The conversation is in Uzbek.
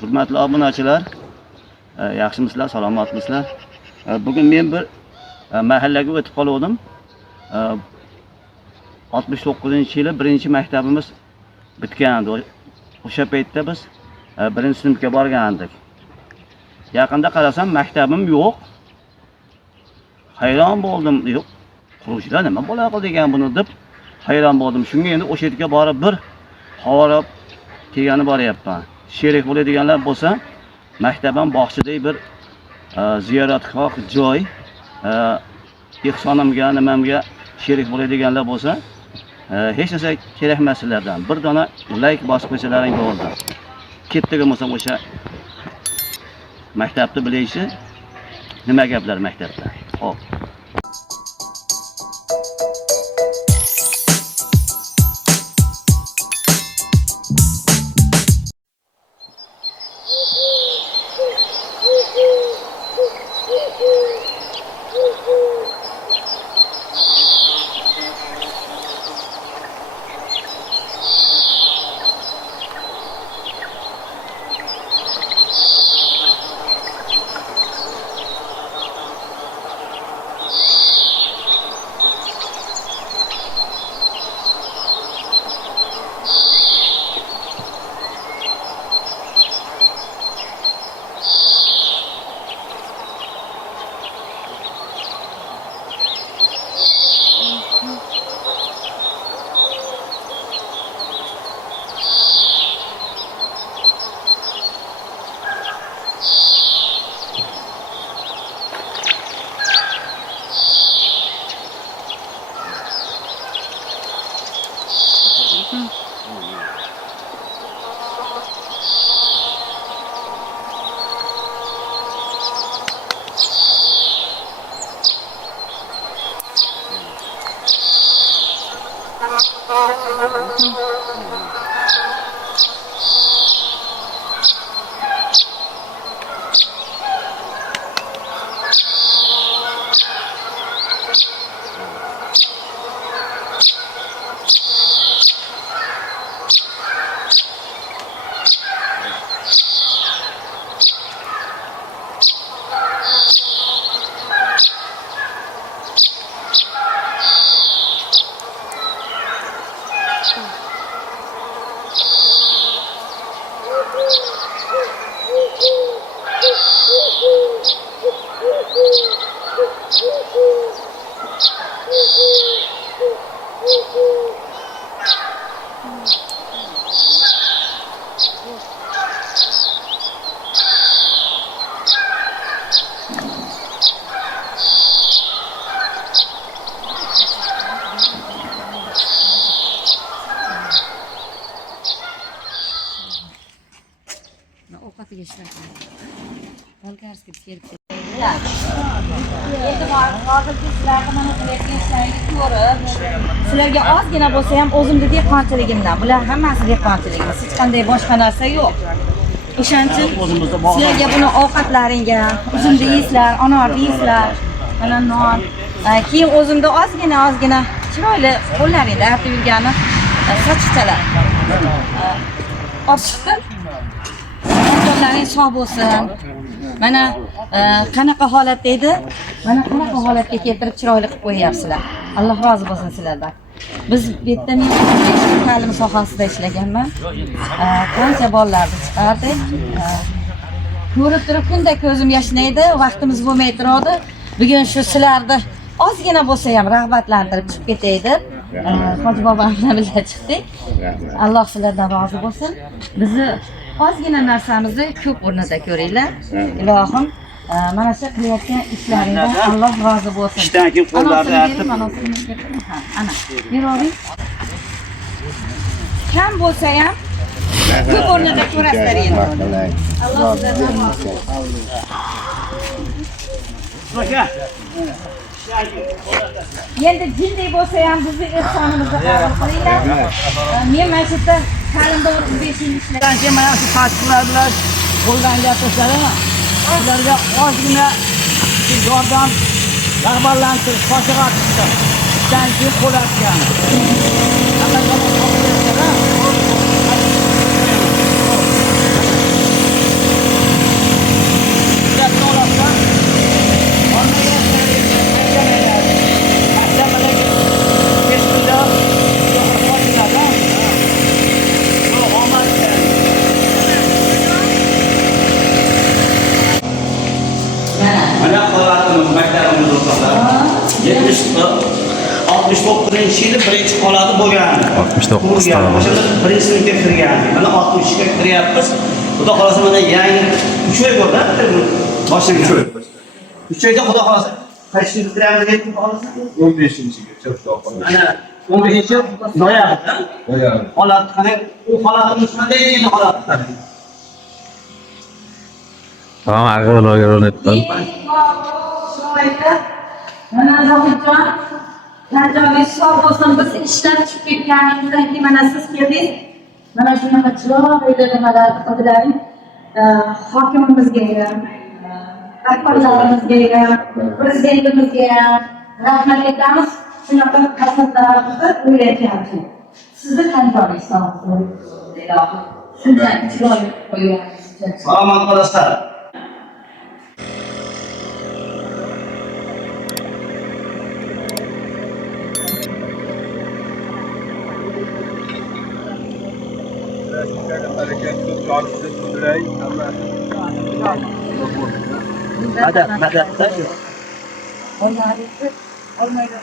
Hurmatli obunachilar, yaxshimisizlar, salomatmisizlar? Bugun men bir mahallaga o'tib qoldim. 69-yili 1-maktabimiz bitgandi. O'sha paytda biz 1-sinfga borgandik. Yaqinda qarasam maktabim yo'q. Hayron bo'ldim. Yo'q, quruvchilar nima bo'la qoldi degan buni deb hayron bo'ldim. Shunga endi o'sha yerga borib bir havorab kelgani boryapman. Sherik bo'ladiganlar bo'lsa, maktabam bog'chadek bir ziyoratgoh joy, ehsonimga, nimamga sherik bo'ladiganlar bo'lsa, hech narsa kerak emas sizlardan. Bir dona like bosib qo'ysalaring bo'ldi. Ketdigan bo'lsam o'sha maktabni bilaysiz, nima gaplar maktabda. Xo'p. Ovqatiga ishlating. Bolgarskiy kelib sizlarga ozgina bo'lsa ham o'zimni dehqonchiligimdan, bular hammasi dehqonchiligimiz, hech qanday boshqa narsa yo'q. O'shaning uchun sizlarga buni ovqatlaringga, uzum deysizlar, anor deysizlar, mana non, keyin o'zimda ozgina chiroyli qo'llaringda artib yurgani sochiqchalar. Olib chiqdim. Qo'llaring sog' bo'lsin. Mana qanaqa holatda edi? Mana qanaqa holatga keltirib chiroyli qilib qo'yapsizlar. Alloh rozi bo'lsin sizlardan. Biz bu yerda men ta'lim sohasida ishlaganman. Qancha bolalarni chiqardik. Ko'rib turib kunda ko'zim yashnaydi, vaqtimiz bo'lmay turadi. Bugun shu sizlarni ozgina bo'lsa ham rag'batlantirib chiqib ketay deb Hoji bobom bilan birga chiqdik. Alloh sizlardan rozi bo'lsin. Bizni ozgina narsamizni ko'p o'rnida ko'ringlar. Ilohim, mana shu qilayotgan ishlaringizdan Alloh rozi bo'lsin. Ishdan keyin qo'llarni artib, ana, beravering. Kam bo'lsa ham ko'p o'rnida ko'rasizlar endi. Alloh sizlardan rozi bo'lsin. Endi jinday bo'lsa ham bizni ehsonimizni qabul qilinglar. Men mana shu yerda ta'limda 35 yil ishlagan. Keyin mana shu tashkilotlar bilan qo'ldan gapirsalarim, ularga ozgina yordam, rag'batlantirish, qo'shig'i atishdi. Ishdan keyin qo'l atgan. Hamma 69-yili birinchi holati bo'lgan. 69 ta. O'shanda birinchi sinfga kirgan. Mana 60 ga kiryapmiz. Xudo xolasa mana yangi 3 oy bo'ldi. Boshlangan. 3 oyda xudo xolasa qaysi bitiramiz deb xolasa 15-ga mana 15-chi noyabrda. Holat qani u holatimiz qanday endi holat? Tamam, arkalarga o'rnatdim. Mana Zohidjon, Tanjoningiz sog' bo'lsin, biz ishdan chiqib ketganimizdan keyin mana siz keldingiz. Mana shunaqa chiroyli nimalar qildilaring. Hokimimizga ham, rahbarlarimizga ham, prezidentimizga ham rahmat aytamiz. Shunaqa qasamlarimizni o'ylayapmiz. Sizni Tanjoningiz sog' bo'lsin. Ilohim, shunday chiroyli qo'ygansiz uchun. Salomat qolasizlar. Madad. Olmaydi.